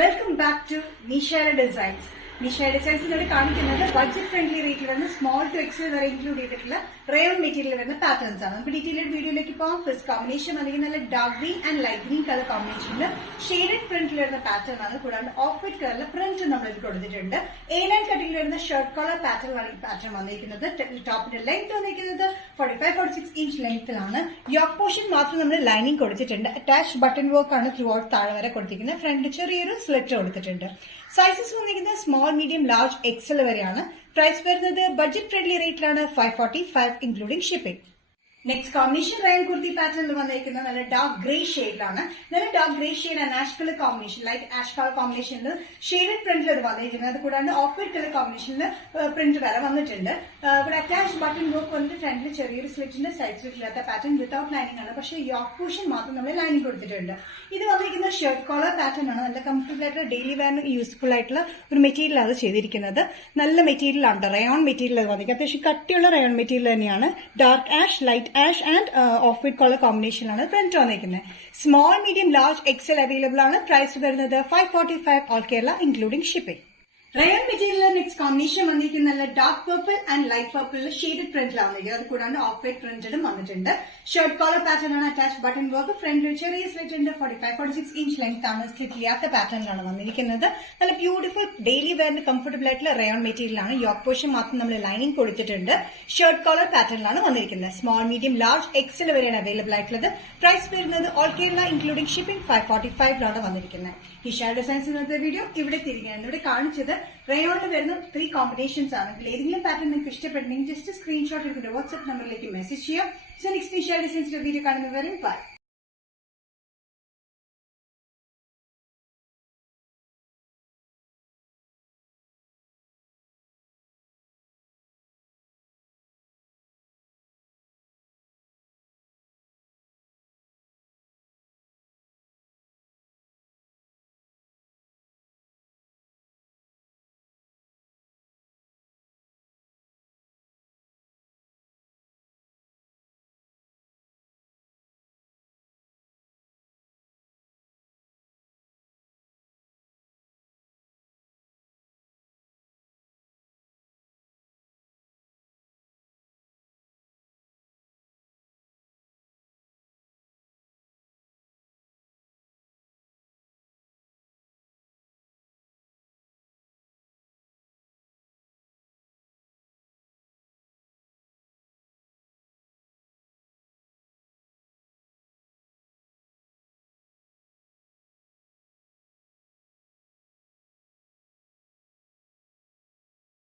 Welcome back to നിഷയുടെ designs. നിഷയുടെ ഡിസൈൻസിലൂടെ കാണിക്കുന്നത് ബഡ്ജറ്റ് ഫ്രണ്ട്ലി റേറ്റിൽ വരുന്ന സ്മോൾ ടു എക്സൽ വരെ ഇൻക്ലൂഡ് ചെയ്തിട്ടുള്ള റയോൺ മെറ്റീരിയൽ വരുന്ന പാറ്റേൺസ് ആണ്. നമുക്ക് ഡീറ്റെയിൽഡ് വീഡിയോയിലേക്ക് പോകാം. ഫസ്റ്റ് കോമ്പിനേഷൻ അല്ലെങ്കിൽ നല്ല dark green and light green colour കോമ്പിനേഷനിൽ ഷെയ്ഡഡ് പ്രിന്റിൽ വരുന്ന പാറ്റേൺ ആണ്. കൂടാണ്ട് ഓഫ് വൈറ്റ് കളറിലെ പ്രിന്റ് നമ്മൾ ഇത് കൊടുത്തിട്ടുണ്ട്. A9 കട്ടിംഗിൽ വരുന്ന ഷർട്ട് കളർ പാറ്റേൺ ആണ് ഈ പാറ്റേൺ വന്നിരിക്കുന്നത്. ടോപ്പിന്റെ ലെങ്ത് വന്നിരിക്കുന്നത് 45-46 ഇഞ്ച് ലെങ്ത്തിലാണ്. യോക്ക് പോർഷൻ മാത്രം നമ്മൾ ലൈനിങ് കൊടുത്തിട്ടുണ്ട്. അറ്റാച്ച് ബട്ടൺ വർക്ക് ആണ് ത്രൂ ഔട്ട് താഴെ വരെ കൊടുത്തിരിക്കുന്നത്. ഫ്രണ്ട് ചെറിയൊരു സ്ലിറ്റ് കൊടുത്തിട്ടുണ്ട്. സൈസസ് വന്നിരിക്കുന്നത് സ്മോൾ, മീഡിയം, ലാർജ്, എക്സൽ വരെയാണ്. പ്രൈസ് വരുന്നത് ബഡ്ജറ്റ് ഫ്രണ്ട്ലി റേറ്റിലാണ് 545 including shipping. Next combination rayon kurti പാറ്റേണിൽ വന്നിരിക്കുന്നത് നല്ല ഡാർക്ക് ഗ്രേ ഷെയ്ഡിലാണ്. നല്ല dark grey shade and ash colour combination, light ash colour കോമ്പിനേഷനിൽ ഷെയ്ഡഡ് പ്രിന്റിൽ ഇത് വന്നിരിക്കുന്നത്. അത് കൂടാണ്ട് ഓഫ് വൈറ്റ് കളർ കോമ്പിനേഷനിൽ പ്രിന്റ് വരെ വന്നിട്ടുണ്ട്. ഇവിടെ അറ്റാച്ച് ബട്ടൺ വർക്ക് വന്നിട്ട് ഫ്രണ്ടിൽ ചെറിയൊരു സ്ലിറ്റിന്റെ സൈഡ് സ്ലിറ്റ് ഇല്ലാത്ത പാറ്റേൺ വിത്തൌട്ട് ലൈനിങ് ആണ്. പക്ഷേ യോക്ക് പോർഷൻ മാത്രം നമ്മൾ ലൈനിങ് കൊടുത്തിട്ടുണ്ട്. ഇത് വന്നിരിക്കുന്ന ഷർട്ട് കോളർ പാറ്റേൺ ആണ്. നല്ല കംഫർട്ടബിൾ ആയിട്ടുള്ള ഡെയിലി വെയറിന് യൂസ്ഫുൾ ആയിട്ടുള്ള ഒരു മെറ്റീരിയൽ ആണ് ചെയ്തിരിക്കുന്നത്. നല്ല മെറ്റീരിയൽ ആണ്. റയോൺ മെറ്റീരിയൽ വന്നിരിക്കുന്നത് അത്യാവശ്യം കട്ടിയുള്ള റയോൺ മെറ്റീരിയൽ തന്നെയാണ്. Dark ash, light ash and off white colour കോമ്പിനേഷനിലാണ് പ്രിന്റ് വന്നിരിക്കുന്നത്. Small, medium, large, XL available ആണ്. പ്രൈസ് വരുന്നത് 545 all Kerala including shipping. Rayon material next combination വന്നിരിക്കുന്ന നല്ല dark purple and light purple shaded പ്രിന്റിലാണ് വന്നിരിക്കുന്നത്. അത് കൂടാണ്ട് ഓഫ് വൈറ്റ് പ്രിന്റഡും വന്നിട്ടുണ്ട്. ഷർട്ട് കോളർ പാറ്റേൺ ആണ്. അറ്റാച്ച് ബട്ടൺ വർക്ക്, ഫ്രണ്ടിൽ ചെറിയ സ്ലിറ്റ് ഉണ്ട്. 45-46 ഇഞ്ച് ലെങ്ത് ആണ്. സ്ലിറ്റ് ഇല്ലാത്ത പാറ്റേണിലാണ് വന്നിരിക്കുന്നത്. നല്ല ബ്യൂട്ടിഫുൾ ഡെയിലി വെയറിന് കംഫർട്ടബിൾ ആയിട്ടുള്ള റയോൺ മെറ്റീരിയൽ ആണ്. യോക്ക് പോർഷൻ മാത്രം നമ്മൾ ലൈനിങ് കൊടുത്തിട്ടുണ്ട്. ഷർട്ട് കോളർ പാറ്റേണിലാണ് വന്നിരിക്കുന്നത്. സ്മോൾ, മീഡിയം, ലാർജ്, എക്സൽ വരെയാണ് അവൈലബിൾ ആയിട്ടുള്ളത്. പ്രൈസ് വരുന്നത് ഓൾ കേരള ഇൻക്ലൂഡിംഗ് ഷിപ്പിംഗ് 545 വന്നിരിക്കുന്നത്. ഈ ഷെയർ ഡിസൈൻസ് ഇന്നത്തെ വീഡിയോ ഇവിടെ തിരികെയാണ്. ഇവിടെ കാണിച്ചത് റയോണിൽ വരുന്ന 3 കോമ്പിനേഷൻസ് ആണ്. ഏതെങ്കിലും പാറ്റേൺ നിങ്ങൾക്ക് ഇഷ്ടപ്പെട്ടെങ്കിൽ ജസ്റ്റ് സ്ക്രീൻഷോട്ട് എടുത്തിട്ട് വാട്സ്ആപ്പ് നമ്പറിലേക്ക് മെസ്സേജ് ചെയ്യാം. സോ നെക്സ്റ്റ് ഷെയർ ഡിസൈൻസിന്റെ വീഡിയോ കാണുന്നവരെ ബൈ.